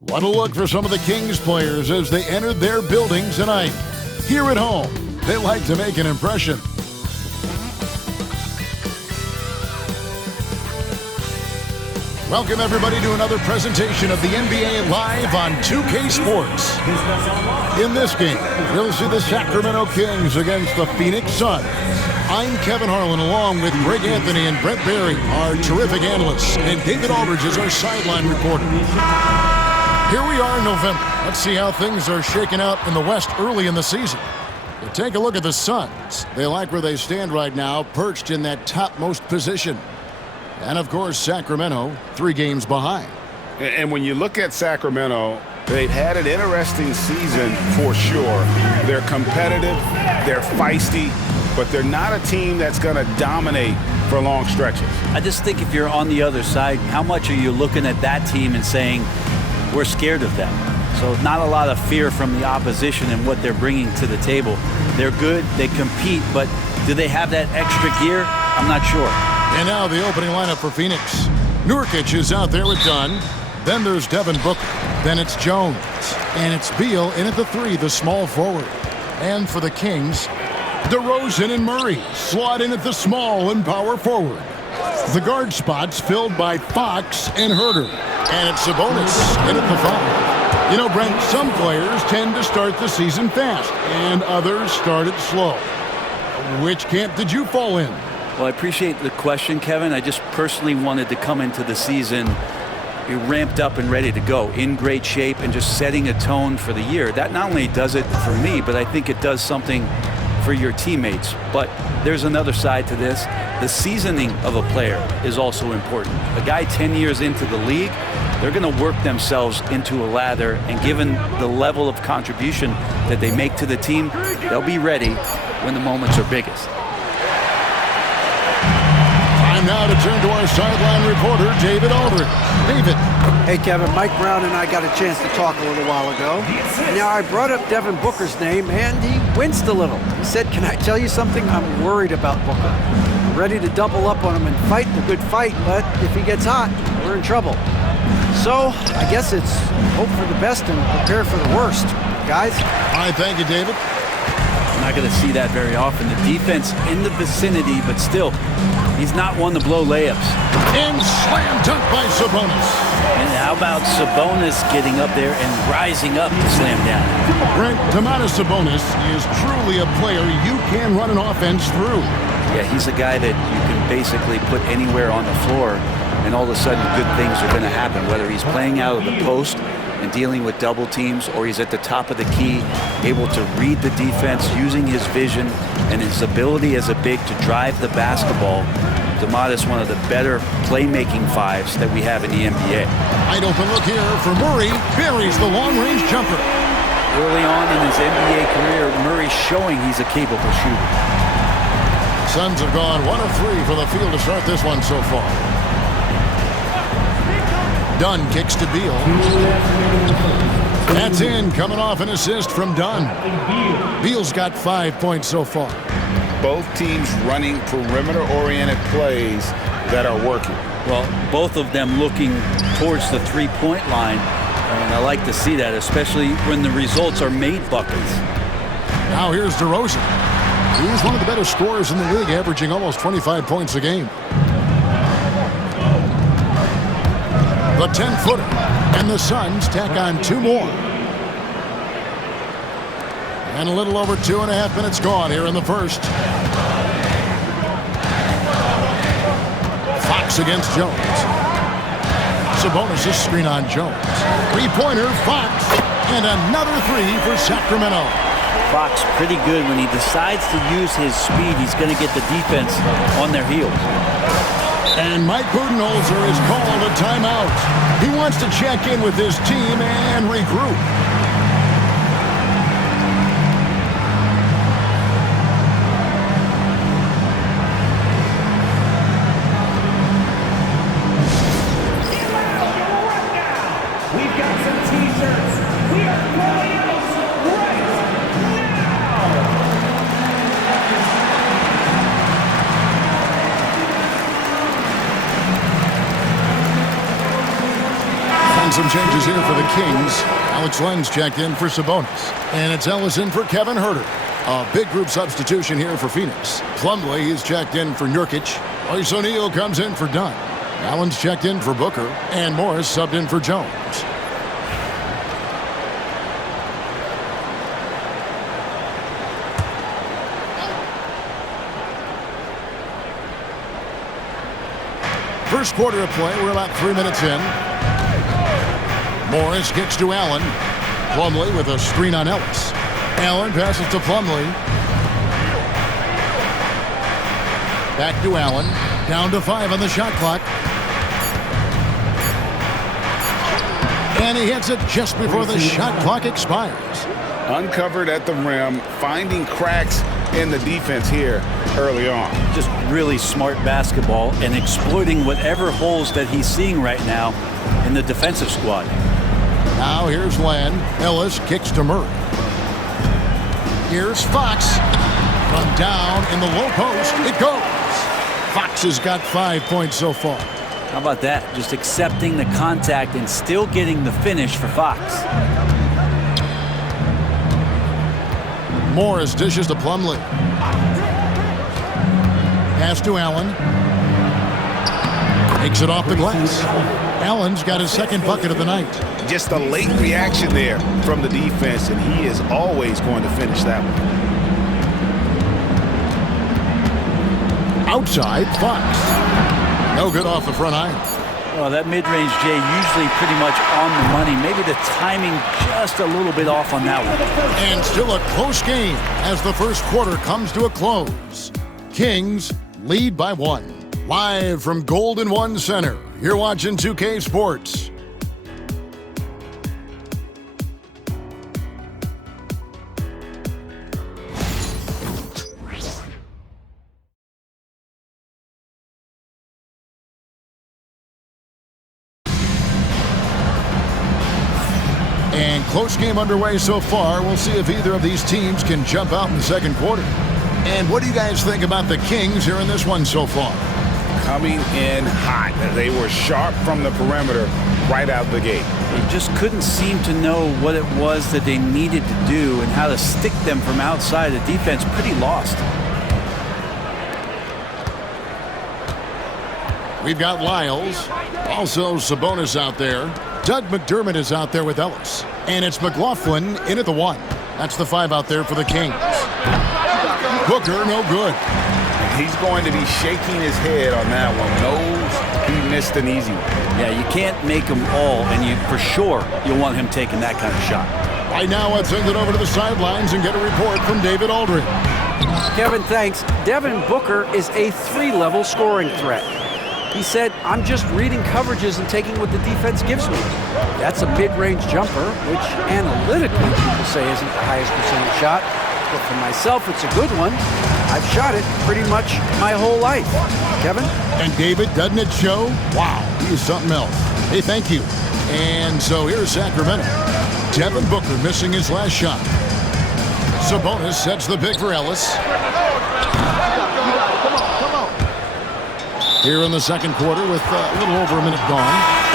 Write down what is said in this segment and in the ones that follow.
What a look for some of the Kings players as they entered their building tonight. Here at home, they like to make an impression. Welcome everybody to another presentation of the NBA Live on 2K Sports. In this game, we'll see the Sacramento Kings against the Phoenix Suns. I'm Kevin Harlan along with Greg Anthony and Brett Barry, our terrific analysts, and David Aldridge is our sideline reporter. Here we are in November. Let's see how things are shaking out in the West early in the season. You take a look at the Suns. They like where they stand right now, perched in that topmost position. And, of course, Sacramento, 3 games behind. And when you look at Sacramento, they've had an interesting season for sure. They're competitive, they're feisty, but they're not a team that's going to dominate for long stretches. I just think if you're on the other side, how much are you looking at that team and saying, we're scared of them? So not a lot of fear from the opposition and what they're bringing to the table. They're good, they compete, but do they have that extra gear? I'm not sure. And now the opening lineup for Phoenix. Nurkic is out there with Dunn. Then there's Devin Booker. Then it's Jones. And it's Beal in at the 3, the small forward. And for the Kings, DeRozan and Murray slot in at the small and power forward. The guard spots filled by Fox and Herter. And it's Sabonis in at the 5. You know, Brent, some players tend to start the season fast, and others start it slow. Which camp did you fall in? Well, I appreciate the question, Kevin. I just personally wanted to come into the season ramped up and ready to go, in great shape and just setting a tone for the year. That not only does it for me, but I think it does something for your teammates. But there's another side to this. The seasoning of a player is also important. A guy 10 years into the league, they're going to work themselves into a lather, and given the level of contribution that they make to the team, they'll be ready when the moments are biggest. Time now to turn to our sideline reporter, David Aldridge. David. Hey, Kevin, Mike Brown and I got a chance to talk a little while ago. Now, I brought up Devin Booker's name, and he winced a little. He said, can I tell you something? I'm worried about Booker. I'm ready to double up on him and fight the good fight, but if he gets hot, we're in trouble. So, I guess it's hope for the best and prepare for the worst. Guys? All right, thank you, David. I'm not going to see that very often. The defense in the vicinity, but still, he's not one to blow layups. And slam dunk by Sabonis. And how about Sabonis getting up there and rising up to slam down? Brent, Domantas Sabonis is truly a player you can run an offense through. Yeah, he's a guy that you can basically put anywhere on the floor, and all of a sudden good things are going to happen, whether he's playing out of the post and dealing with double teams, or he's at the top of the key, able to read the defense, using his vision and his ability as a big to drive the basketball. Domantas, one of the better playmaking 5s that we have in the NBA. Wide open look here for Murray. Buries the long-range jumper. Early on in his NBA career, Murray's showing he's a capable shooter. Suns have gone 1 of 3 from the field to start this one so far. Dunn kicks to Beal. That's in, coming off an assist from Dunn. Beal's got 5 points so far. Both teams running perimeter-oriented plays that are working. Well, both of them looking towards the three-point line, and I like to see that, especially when the results are made buckets. Now here's DeRozan. He's one of the better scorers in the league, averaging almost 25 points a game. The 10-footer, and the Suns tack on 2 more. And a little over 2.5 minutes gone here in the first. Fox against Jones. Sabonis' screen on Jones. 3-pointer, Fox, and another 3 for Sacramento. Fox pretty good when he decides to use his speed. He's going to get the defense on their heels. And Mike Budenholzer is called a timeout. He wants to check in with his team and regroup. some changes here for the Kings. Alex Len's checked in for Sabonis. And it's Ellis in for Kevin Huerter. A big group substitution here for Phoenix. Plumlee is checked in for Nurkic. Royce O'Neal comes in for Dunn. Allen's checked in for Booker. And Morris subbed in for Jones. First quarter of play, we're about 3 minutes in. Morris kicks to Allen. Plumlee with a screen on Ellis. Allen passes to Plumlee. Back to Allen. Down to 5 on the shot clock. And he hits it just before the shot clock expires. Uncovered at the rim, finding cracks in the defense here early on. Just really smart basketball and exploiting whatever holes that he's seeing right now in the defensive squad. Now here's Len. Ellis kicks to Murray. Here's Fox. Run down in the low post. It goes. Fox has got 5 points so far. How about that? Just accepting the contact and still getting the finish for Fox. Morris dishes to Plumlee. Pass to Allen. Takes it off the glass. Allen's got his second bucket of the night. Just a late reaction there from the defense, and he is always going to finish that one. Outside, Fox. No good off the front iron. Well, that mid-range, Jay, usually pretty much on the money. Maybe the timing just a little bit off on that one. And still a close game as the first quarter comes to a close. Kings lead by 1. Live from Golden One Center, you're watching 2K Sports. And close game underway so far. We'll see if either of these teams can jump out in the second quarter. And what do you guys think about the Kings here in this one so far? Coming in hot. They were sharp from the perimeter right out the gate. They just couldn't seem to know what it was that they needed to do and how to stick them from outside. The defense pretty lost. We've got Lyles. Also Sabonis out there. Doug McDermott is out there with Ellis. And it's McLaughlin in at the 1. That's the 5 out there for the Kings. Booker, no good. He's going to be shaking his head on that one. Knows he missed an easy one. Yeah, you can't make them all, and for sure you'll want him taking that kind of shot. Right now, let's send it over to the sidelines and get a report from David Aldridge. Kevin, thanks. Devin Booker is a 3-level scoring threat. He said, I'm just reading coverages and taking what the defense gives me. That's a mid-range jumper, which analytically people say isn't the highest percentage shot. But for myself, it's a good one. I've shot it pretty much my whole life. Kevin? And David, doesn't it show? Wow, he is something else. Hey, thank you. And so here's Sacramento. Devin Booker missing his last shot. Sabonis sets the pick for Ellis. Here in the second quarter with a little over a minute gone.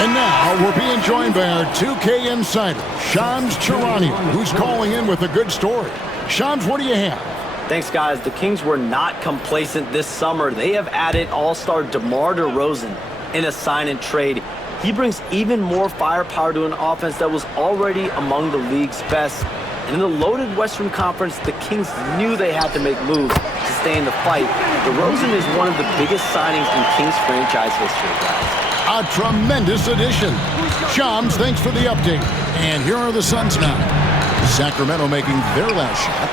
And now we're being joined by our 2K insider, Shams Charania, who's calling in with a good story. Shams, what do you have? Thanks, guys. The Kings were not complacent this summer. They have added all-star DeMar DeRozan in a sign-and-trade. He brings even more firepower to an offense that was already among the league's best. And in the loaded Western Conference, the Kings knew they had to make moves to stay in the fight. DeRozan is one of the biggest signings in Kings franchise history, guys. A tremendous addition. Shams, thanks for the update. And here are the Suns now. Sacramento making their last shot.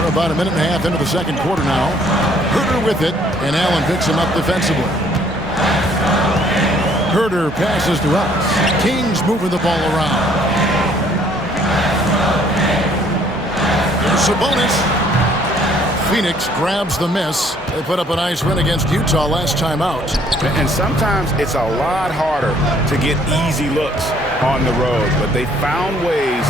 We're about a minute and a half into the second quarter now. Huerter with it, and Allen picks him up defensively. Huerter passes to us. Kings moving the ball around. Sabonis. Phoenix grabs the miss. They put up a nice win against Utah last time out. And sometimes it's a lot harder to get easy looks on the road, but they found ways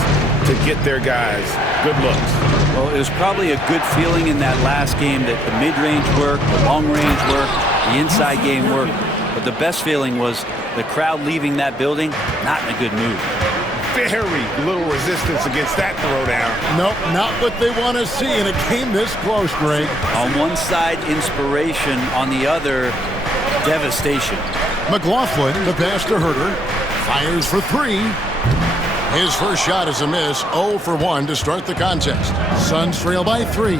to get their guys good looks. Well, it was probably a good feeling in that last game that the mid-range worked, the long-range worked, the inside game worked. But the best feeling was the crowd leaving that building not in a good mood. Very little resistance against that throwdown. Nope, not what they want to see in a game this close, Greg. On one side, inspiration. On the other, devastation. McLaughlin, the pass to Herter, fires for three. His first shot is a miss, 0 for 1 to start the contest. Suns trail by 3.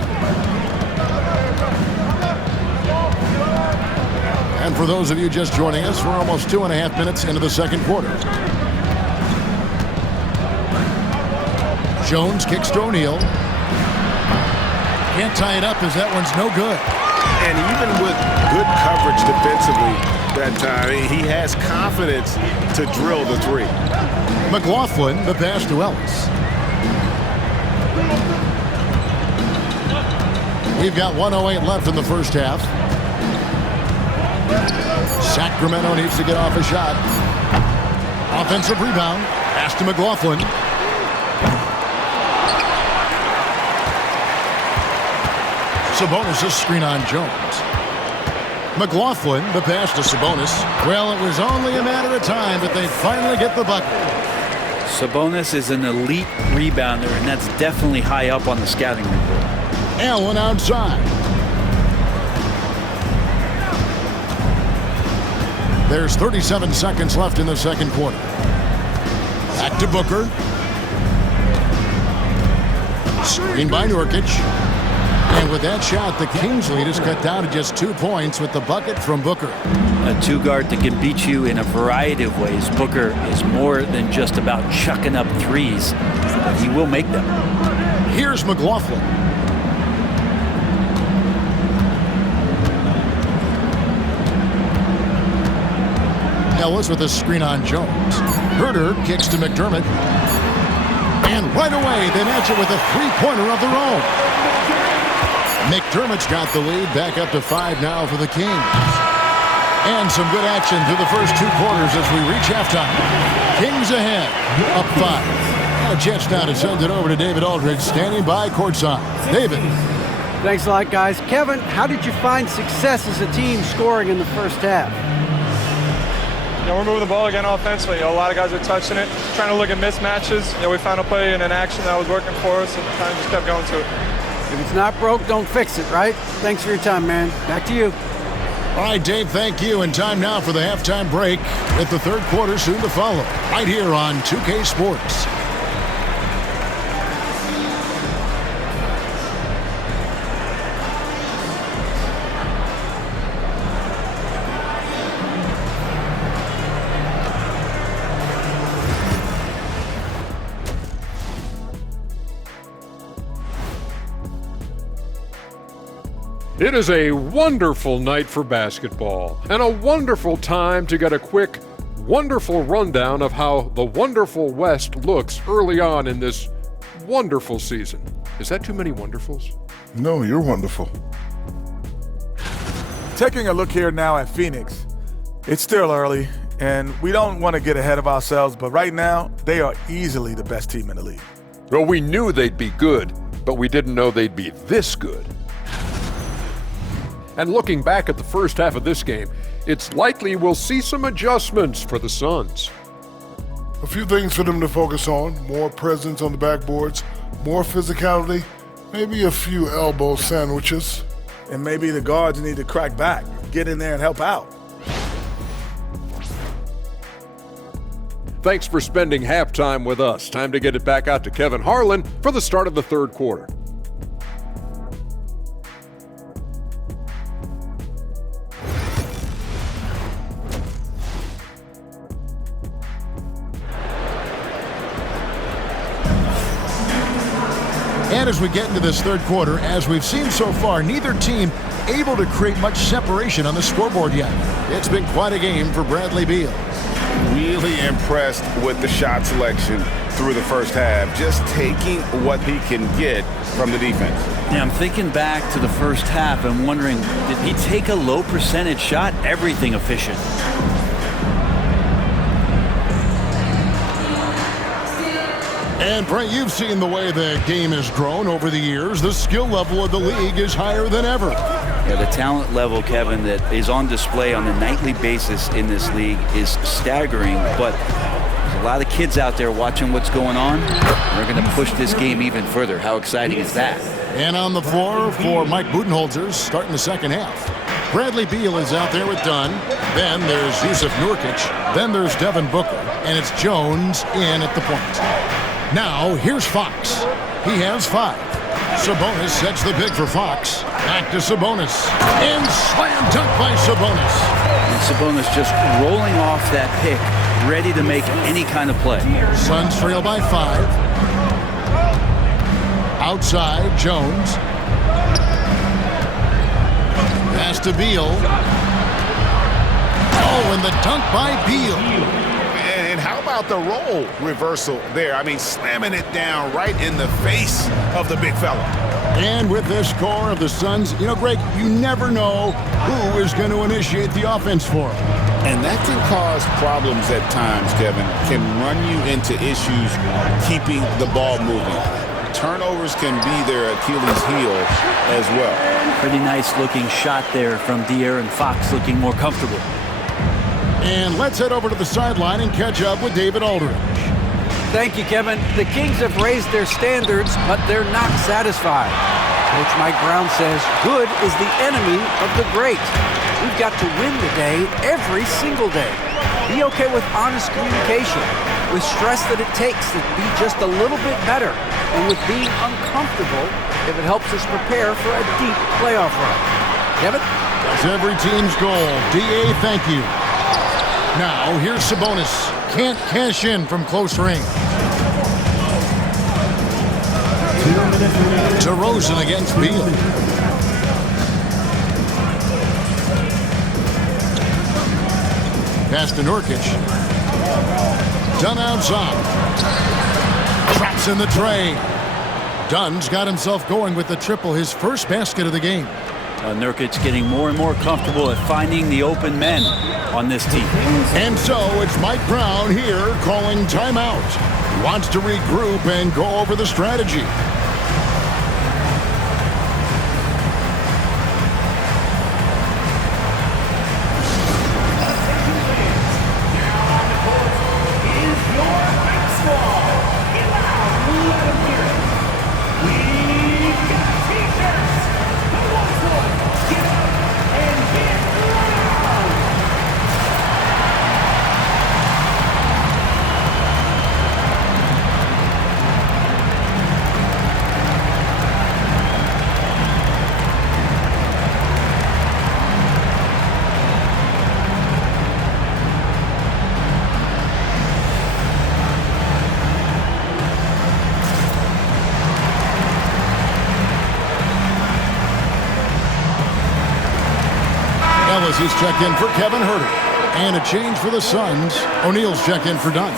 And for those of you just joining us, we're almost 2.5 minutes into the second quarter. Jones kicks to O'Neal. Can't tie it up as that one's no good. And even with good coverage defensively that time, he has confidence to drill the three. McLaughlin, the pass to Ellis. We've got 1:08 left in the first half. Sacramento needs to get off a shot. Offensive rebound. Pass to McLaughlin. Sabonis' screen on Jones. McLaughlin, the pass to Sabonis. Well, it was only a matter of time, but they finally get the bucket. Sabonis is an elite rebounder, and that's definitely high up on the scouting report. Allen outside. There's 37 seconds left in the second quarter. Back to Booker. Screen by Nurkic. And with that shot, the Kings lead is cut down to just 2 points with the bucket from Booker. A two-guard that can beat you in a variety of ways. Booker is more than just about chucking up threes, but he will make them. Here's McLaughlin. Ellis with a screen on Jones. Herter kicks to McDermott. And right away, they match it with a three-pointer of their own. McDermott's got the lead, back up to 5 now for the Kings. And some good action through the first 2 quarters as we reach halftime. Kings ahead, up 5. A chance now to send it over to David Aldridge, standing by courtside. David. Thanks a lot, guys. Kevin, how did you find success as a team scoring in the first half? We're moving the ball again offensively. A lot of guys are touching it, trying to look at mismatches. We found a play and an action that was working for us, and kind of just kept going to it. If it's not broke, don't fix it, right? Thanks for your time, man. Back to you. All right, Dave, thank you. And time now for the halftime break with the third quarter soon to follow, right here on 2K Sports. It is a wonderful night for basketball and a wonderful time to get a quick, wonderful rundown of how the wonderful West looks early on in this wonderful season. Is that too many wonderfuls? No, you're wonderful. Taking a look here now at Phoenix, it's still early, and we don't want to get ahead of ourselves, but right now, they are easily the best team in the league. Well, we knew they'd be good, but we didn't know they'd be this good. And looking back at the first half of this game, it's likely we'll see some adjustments for the Suns. A few things for them to focus on: more presence on the backboards, more physicality, maybe a few elbow sandwiches. And maybe the guards need to crack back, get in there and help out. Thanks for spending halftime with us. Time to get it back out to Kevin Harlan for the start of the third quarter. And as we get into this third quarter, as we've seen so far, neither team able to create much separation on the scoreboard yet. It's been quite a game for Bradley Beal. Really impressed with the shot selection through the first half, just taking what he can get from the defense. Yeah, I'm thinking back to the first half and wondering, did he take a low percentage shot? Everything efficient. And Brent, you've seen the way the game has grown over the years. The skill level of the league is higher than ever. Yeah, the talent level, Kevin, that is on display on a nightly basis in this league is staggering, but there's a lot of kids out there watching what's going on. They're going to push this game even further. How exciting is that? And on the floor for Mike Budenholzer starting the second half. Bradley Beal is out there with Dunn. Then there's Yusuf Nurkic. Then there's Devin Booker. And it's Jones in at the point. Now, here's Fox. He has 5. Sabonis sets the pick for Fox. Back to Sabonis. And slam dunk by Sabonis. And Sabonis just rolling off that pick, ready to make any kind of play. Suns trail by 5. Outside, Jones. Pass to Beal. Oh, and the dunk by Beal. And how about the role reversal there? I mean, slamming it down right in the face of the big fella. And with this core of the Suns, you know, Greg, you never know who is going to initiate the offense for them. And that can cause problems at times, Kevin. Can run you into issues keeping the ball moving. Turnovers can be their Achilles heel as well. Pretty nice looking shot there from De'Aaron Fox, looking more comfortable. And let's head over to the sideline and catch up with David Aldridge. Thank you, Kevin. The Kings have raised their standards, but they're not satisfied. Coach Mike Brown says good is the enemy of the great. We've got to win the day every single day. Be okay with honest communication, with stress that it takes to be just a little bit better, and with being uncomfortable if it helps us prepare for a deep playoff run. Kevin? That's every team's goal. D.A., thank you. Now, here's Sabonis. Can't cash in from close range. DeRozan against Beal. Pass to Nurkic. Dunn outside. Traps in the tray. Dunn's got himself going with the triple, his first basket of the game. Nurkic getting more and more comfortable at finding the open men on this team. And so it's Mike Brown here calling timeout. He wants to regroup and go over the strategy. Ellis is checked in for Kevin Huerter. And a change for the Suns. O'Neal's checked in for Dunn.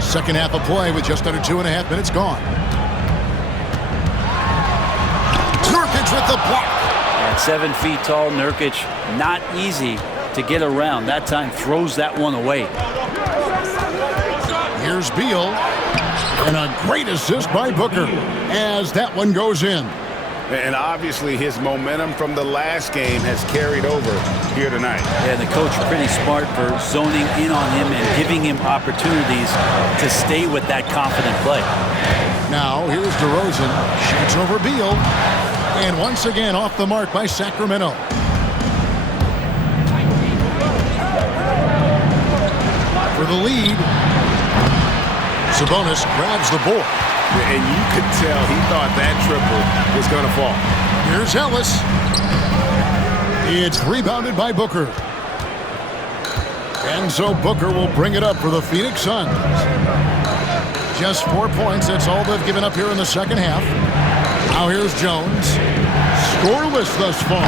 Second half of play with just under 2.5 minutes gone. Nurkic with the block. At 7 feet tall, Nurkic, not easy to get around. That time throws that one away. Here's Beal. And a great assist by Booker as that one goes in. And obviously his momentum from the last game has carried over here tonight. Yeah, the coach pretty smart for zoning in on him and giving him opportunities to stay with that confident play. Now here's DeRozan. Shoots over Beal. And once again off the mark by Sacramento. For the lead. Sabonis grabs the board. And you could tell he thought that triple was going to fall. Here's Ellis. It's rebounded by Booker. And so Booker will bring it up for the Phoenix Suns. Just 4 points. That's all they've given up here in the second half. Now here's Jones. Scoreless thus far.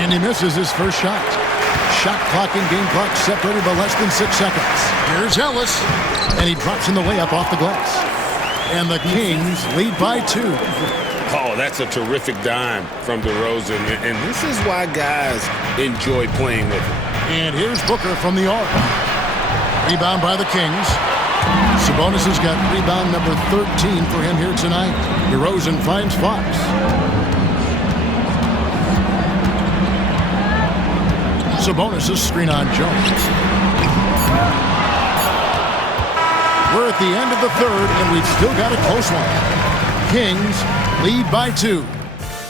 And he misses his first shot. Shot clock and game clock separated by less than 6 seconds. Here's Ellis. And he drops in the layup off the glass. And the Kings lead by 2. Oh, that's a terrific dime from DeRozan, and this is why guys enjoy playing with him. And here's Booker from the arc. Rebound by the Kings. Sabonis has got rebound number 13 for him here tonight. DeRozan finds Fox. Sabonis' screen on Jones. We're at the end of the third, and we've still got a close one. Kings lead by 2.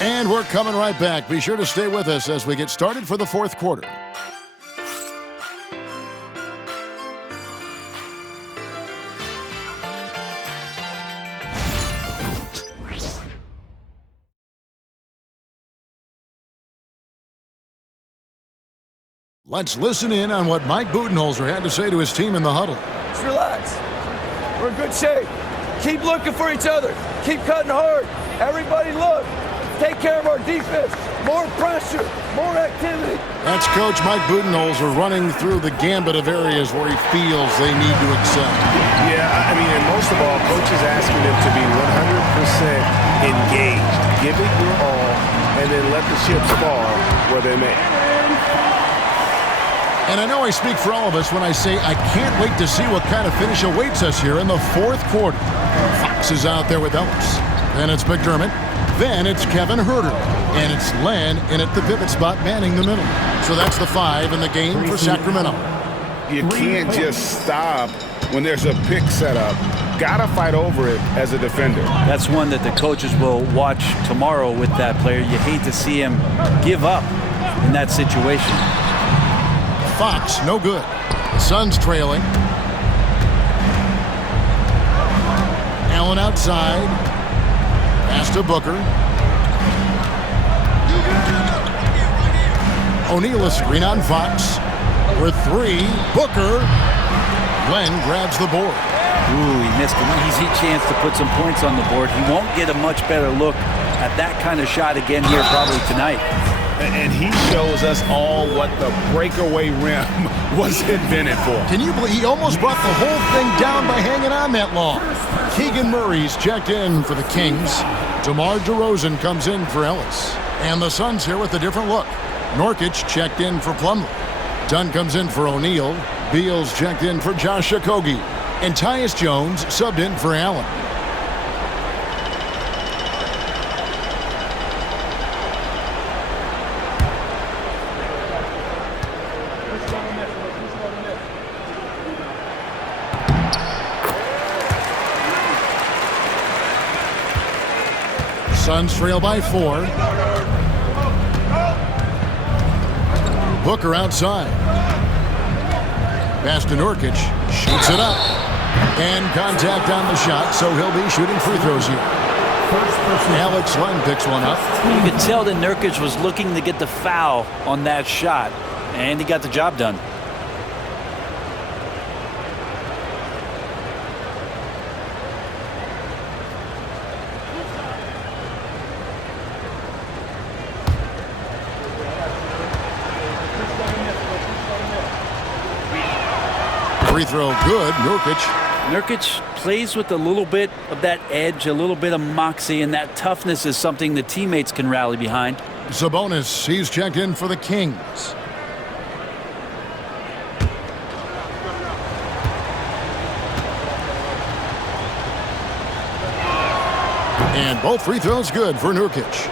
And we're coming right back. Be sure to stay with us as we get started for the fourth quarter. Let's listen in on what Mike Budenholzer had to say to his team in the huddle. Just relax. We're in good shape. Keep looking for each other. Keep cutting hard. Everybody look. Take care of our defense. More pressure. More activity. That's Coach Mike Budenholzer running through the gambit of areas where he feels they need to excel. Yeah, I mean, and most of all, Coach is asking them to be 100% engaged. Give it your all, and then let the chips fall where they may. And I know I speak for all of us when I say I can't wait to see what kind of finish awaits us here in the fourth quarter. Fox is out there with Ellis. Then it's McDermott. Then it's Kevin Huerter. And it's Len in at the pivot spot manning the middle. So that's the 5 in the game for Sacramento. You can't just stop when there's a pick set up. Gotta fight over it as a defender. That's one that the coaches will watch tomorrow with that player. You hate to see him give up in that situation. Fox, no good. The Suns trailing. Allen outside. Pass to Booker. O'Neal a screen on Fox. For 3, Booker. Len grabs the board. Ooh, he missed an easy chance to put some points on the board. He won't get a much better look at that kind of shot again here probably tonight. And he shows us all what the breakaway rim was invented for. Can you believe he almost brought the whole thing down by hanging on that long? Keegan Murray's checked in for the Kings. DeMar DeRozan comes in for Ellis. And the Suns here with a different look. Nurkic checked in for Plumlee. Dunn comes in for O'Neal. Beals checked in for Josh Okogie. And Tyus Jones subbed in for Allen. Suns trail by 4. Booker outside. Pass to Nurkic. Shoots it up. And contact on the shot, so he'll be shooting free throws here. Alex Len picks one up. You could tell that Nurkic was looking to get the foul on that shot, and he got the job done. Free throw good, Nurkic. Nurkic plays with a little bit of that edge, a little bit of moxie, and that toughness is something the teammates can rally behind. Sabonis, he's checked in for the Kings. And both free throws good for Nurkic.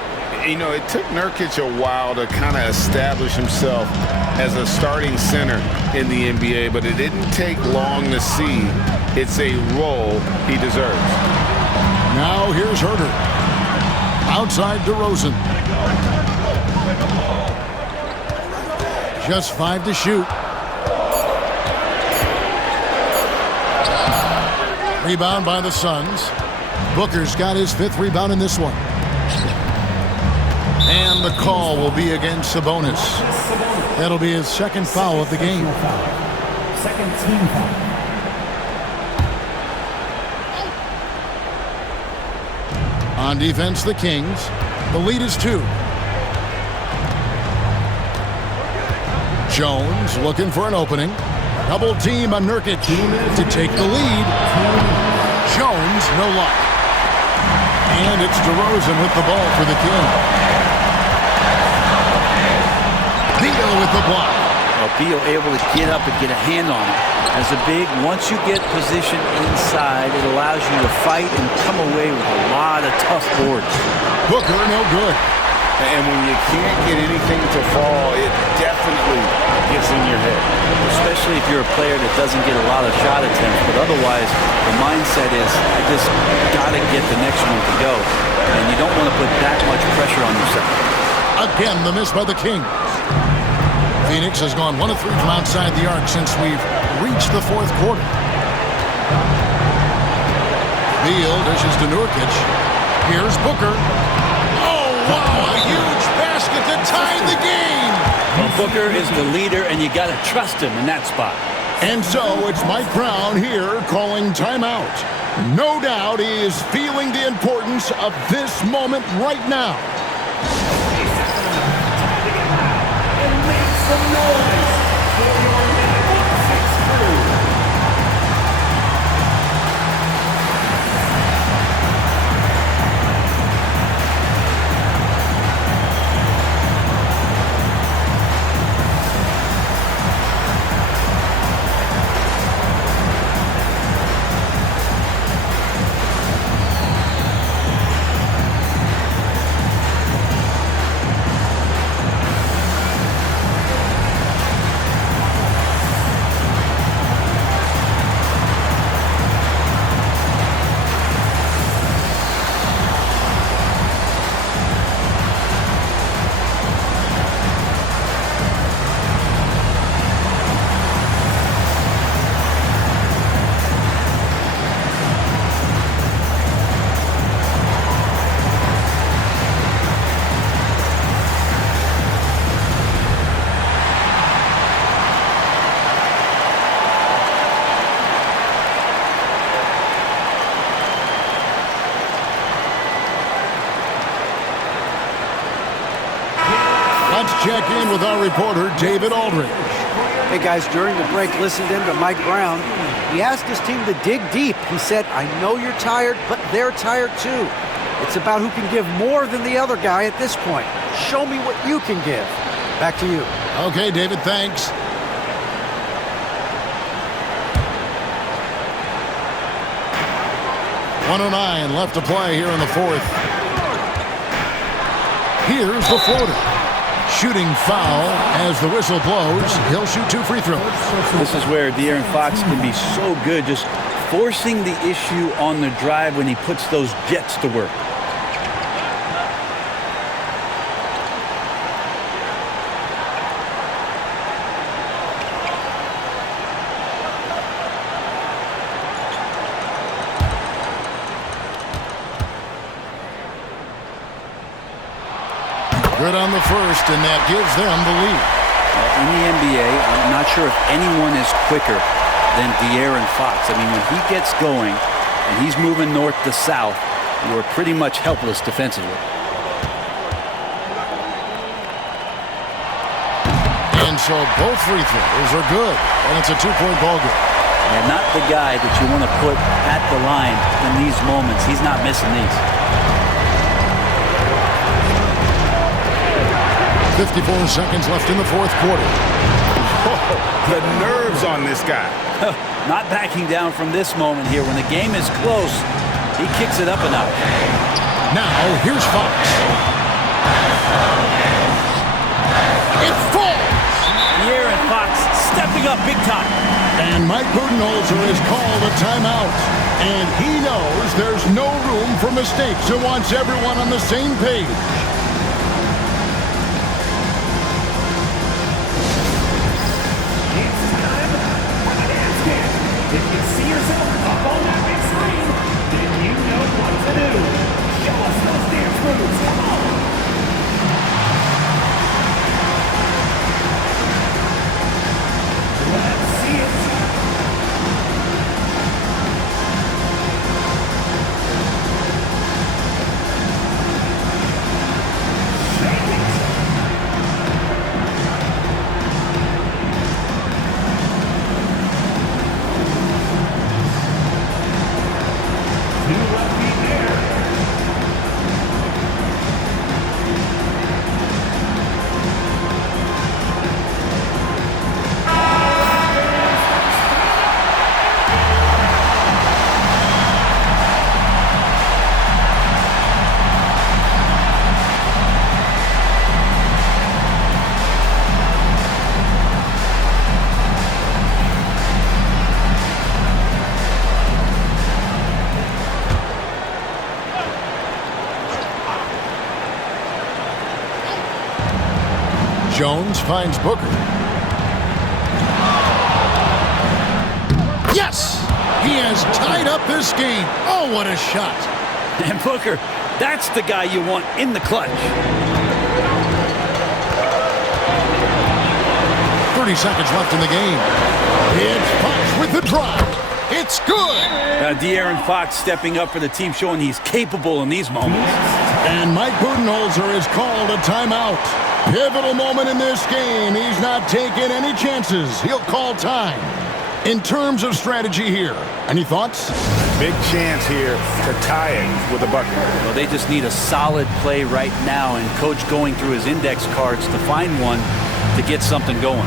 You know, it took Nurkic a while to kind of establish himself as a starting center in the NBA, but it didn't take long to see it's a role he deserves. Now here's Huerter. Outside DeRozan. Just 5 to shoot. Rebound by the Suns. Booker's got his 5th rebound in this one. And the call will be against Sabonis. That'll be his 2nd foul of the game. Second team foul. On defense, the Kings. The lead is 2. Jones looking for an opening. Double team on Nurkic to take the lead. Jones, no luck. And it's DeRozan with the ball for the Kings. Beal with the block. Well, Beal able to get up and get a hand on it. As a big, once you get positioned inside, it allows you to fight and come away with a lot of tough boards. Booker, no good. And when you can't get anything to fall, it definitely gets in your head. Especially if you're a player that doesn't get a lot of shot attempts. But otherwise, the mindset is, I just got to get the next one to go. And you don't want to put that much pressure on yourself. Again, the miss by the Kings. Phoenix has gone 1 of 3 from outside the arc since we've reached the fourth quarter. Beal dishes to Nurkic. Here's Booker. Oh, wow, a huge basket to tie the game. Well, Booker is the leader, and you got to trust him in that spot. And so it's Mike Brown here calling timeout. No doubt he is feeling the importance of this moment right now. Let's check in with our reporter, David Aldridge. Hey guys, during the break, listened in to Mike Brown. He asked his team to dig deep. He said, I know you're tired, but they're tired too. It's about who can give more than the other guy at this point. Show me what you can give. Back to you. Okay, David, thanks. .109 left to play here in the fourth. Here's the floater. Shooting foul as the whistle blows. He'll shoot 2 free throws. This is where De'Aaron Fox can be so good, just forcing the issue on the drive when he puts those jets to work. Good on the first, and that gives them the lead. In the NBA, I'm not sure if anyone is quicker than De'Aaron Fox. I mean, when he gets going and he's moving north to south, you are pretty much helpless defensively. And so both free throws are good, and it's a 2-point ball game. And not the guy that you want to put at the line in these moments. He's not missing these. 54 seconds left in the fourth quarter. Oh, the nerves on this guy. Not backing down from this moment here. When the game is close, he kicks it up a notch. Now, here's Fox. It falls! De'Aaron Fox stepping up big time. And Mike Budenholzer has called a timeout. And he knows there's no room for mistakes and wants everyone on the same page. If you see yourself up on that big screen, then you know what to do. Show us those dance moves. Come on. Let's see it. Jones finds Booker. Yes! He has tied up this game. Oh, what a shot. And Booker, that's the guy you want in the clutch. 30 seconds left in the game. It's Fox with the drive. It's good. De'Aaron Fox stepping up for the team, showing he's capable in these moments. And Mike Budenholzer has called a timeout. Pivotal moment in this game. He's not taking any chances. He'll call time. In terms of strategy here, any thoughts? Big chance here to tie it with a bucket. Well, they just need a solid play right now, and Coach going through his index cards to find one to get something going.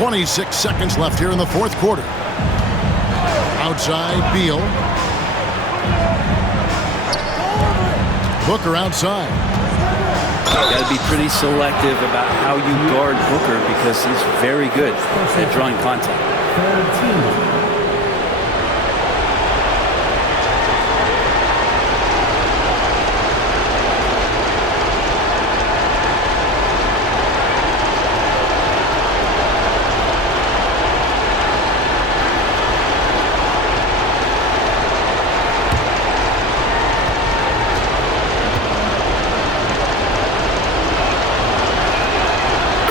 .26 seconds left here in the fourth quarter. Outside, Beal. Booker outside. Got to be pretty selective about how you guard Booker because he's very good at drawing contact. 13.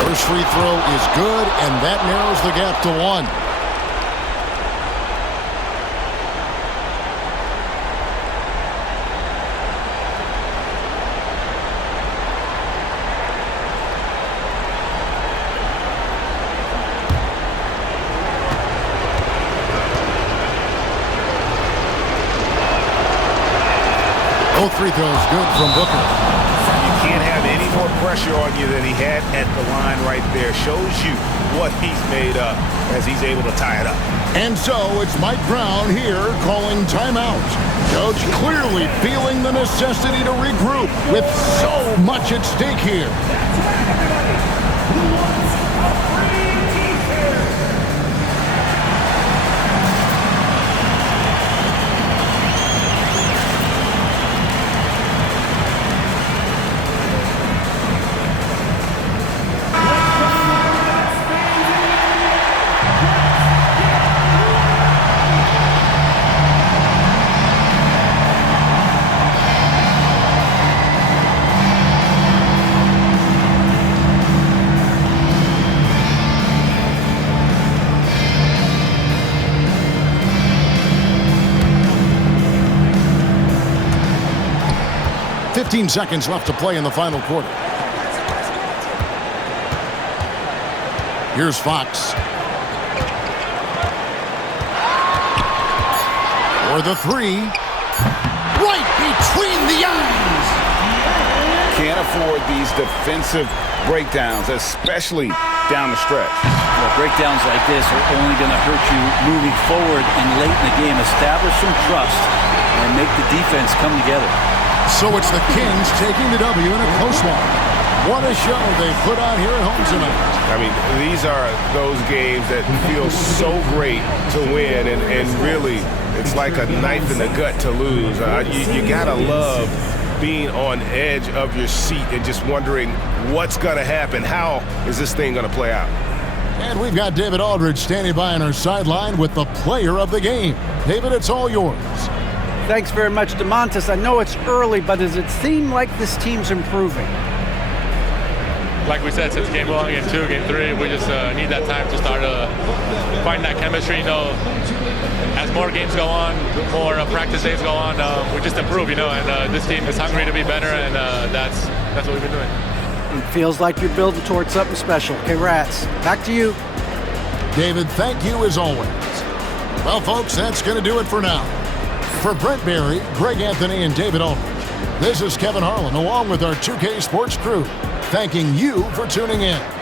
First free throw is good, and that narrows the gap to 1. Both free throws good from Booker. Can't have any more pressure on you than he had at the line right there. Shows you what he's made up as he's able to tie it up. And so it's Mike Brown here calling timeout. Coach clearly feeling the necessity to regroup with so much at stake here. .15 seconds left to play in the final quarter. Here's Fox. For the three. Right between the eyes. Can't afford these defensive breakdowns, especially down the stretch. Well, breakdowns like this are only going to hurt you moving forward and late in the game. Establish some trust and make the defense come together. So it's the Kings taking the W in a close one. What a show they put on here at home tonight. I mean, these are those games that feel so great to win, and really, it's like a knife in the gut to lose. You gotta love being on edge of your seat and just wondering what's gonna happen. How is this thing gonna play out? And we've got David Aldridge standing by on our sideline with the player of the game. David, it's all yours. Thanks very much, DeMontis. I know it's early, but does it seem like this team's improving? Like we said, since game 1, game 2, game 3, we just need that time to start find that chemistry. You know, as more games go on, more practice days go on, we just improve. You know, and this team is hungry to be better, and that's what we've been doing. It feels like you're building towards something special. Congrats. Back to you. David, thank you as always. Well, folks, that's going to do it for now. For Brent Berry, Greg Anthony, and David Ulrich, this is Kevin Harlan along with our 2K Sports crew, thanking you for tuning in.